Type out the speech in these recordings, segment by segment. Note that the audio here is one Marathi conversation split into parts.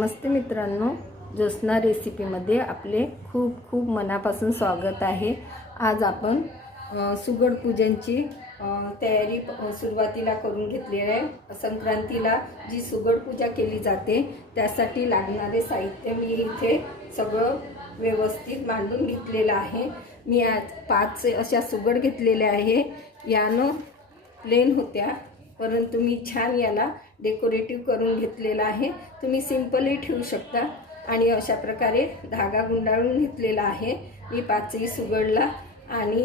नमस्ते मित्रांनो, ज्योत्स्ना रेसिपीमध्ये आपले खूप खूप मनापासून स्वागत आहे। आज आपण सुगड पूजनची तयारी सुरुवातीला करून घेतली आहे। संक्रांतीला जी सुगड पूजा केली जाते त्यासाठी लागणारे साहित्य मी इथे सगळं व्यवस्थित मांडून घेतलेलं आहे। मी आज 5 अशा सुगड घेतलेल्या आहे। यानं प्लेन होत्या, परंतु मी छान याला डेकोरेटिव्ह करून घेतलेला आहे। तुम्ही सिंपलही ठेवू शकता। आणि अशा प्रकारे धागा गुंडाळून घेतलेला आहे मी 5ही सुगडला। आणि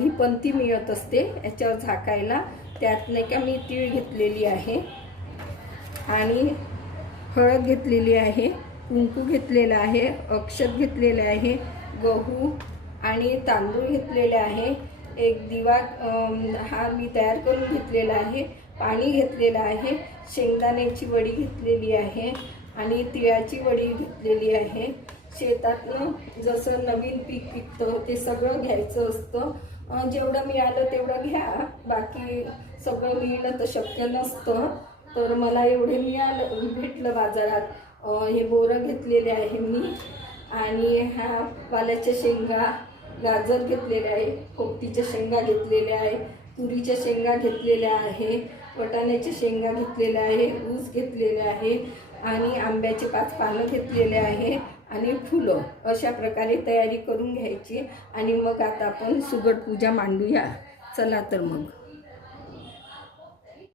ही पंती मिळत असते याच्यावर झाकायला, त्यात नाही का मी तीळ घेतलेली आहे आणि हळद घेतलेली आहे, कुंकू घेतलेला आहे, अक्षत घेतलेले आहे, गहू आणि तांदूळ घेतलेले आहे। एक दिवा हा मी तयार करून घेतलेला आहे, पाणी घेतलेलं आहे, शेंगदाण्याची वडी घेतलेली आहे आणि तिळाची वडी घेतलेली आहे। शेतातनं जसं नवीन पीक पिकतं ते सगळं घ्यायचं असतं। जेवढं मिळालं तेवढं घ्या, बाकी सगळं मिळणं तर शक्य नसतं। तर मला एवढे भेटलं बाजारात। हे बोरं घेतलेले आहे मी आणि ह्या वाल्याच्या शेंगा, गाजर घेतलेले आहे, पोपटीच्या शेंगा घेतलेल्या आहे, तुरीच्या शेंगा घेतलेल्या आहे, वटाण्याच्या शेंगा घेतलेल्या आहे, ऊस घेतलेले आहे आणि आंब्याचे 5 पानं घेतलेले आहे आणि फुलं। अशा प्रकारे तयारी करून घ्यायची आणि मग आता आपण सुगड पूजा मांडूया। चला तर मग।